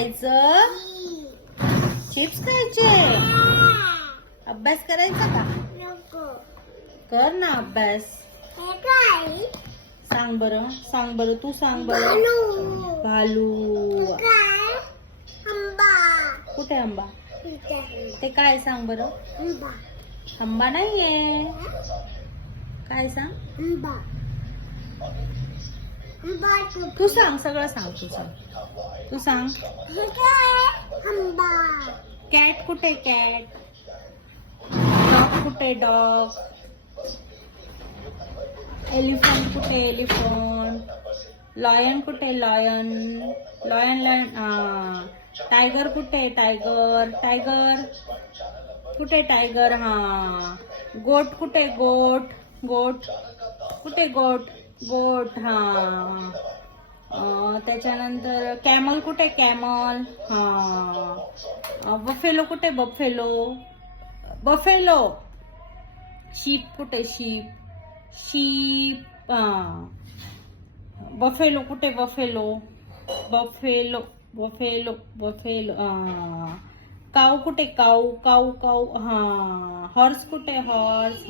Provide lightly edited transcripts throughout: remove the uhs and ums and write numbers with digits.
खायचं? चिप्स खायचे? अभ्यास करायचा का? कर ना अभ्यास. सांग बरं तू सांग बरं. भालू. कुठे आंबा? ते काय सांग बरं. आंबा नाहीये. काय सांग? तू सांग, सगळं सांग. तू सांग. कॅट कुठे? कॅट. डॉग कुठे? डॉग. एलिफंट कुठे? एलिफंट. लॉयन कुठे? लॉयन. लॉयन. टायगर कुठे? टायगर. टायगर कुठे? टायगर. गोट कुठे? गोट. गोट कुठे? गोट. गोट. त्याच्यानंतर कॅमल कुठे? कॅमल. बफेलो कुठे? बफेलो. बफेलो. शीप कुठे? शीप. शीप. बफेलो कुठे? Buffalo. Buffalo. Buffalo. Buffalo. Cow कुठे? काऊ. काऊ. काऊ. हॉर्स कुठे? हॉर्स.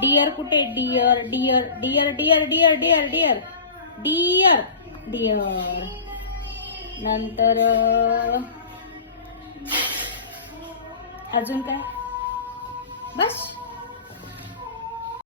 डियर कुठे? Deer. Deer. Deer. Deer. Deer. Deer. Deer. Deer. Deer. नंतर अजून काय? बस.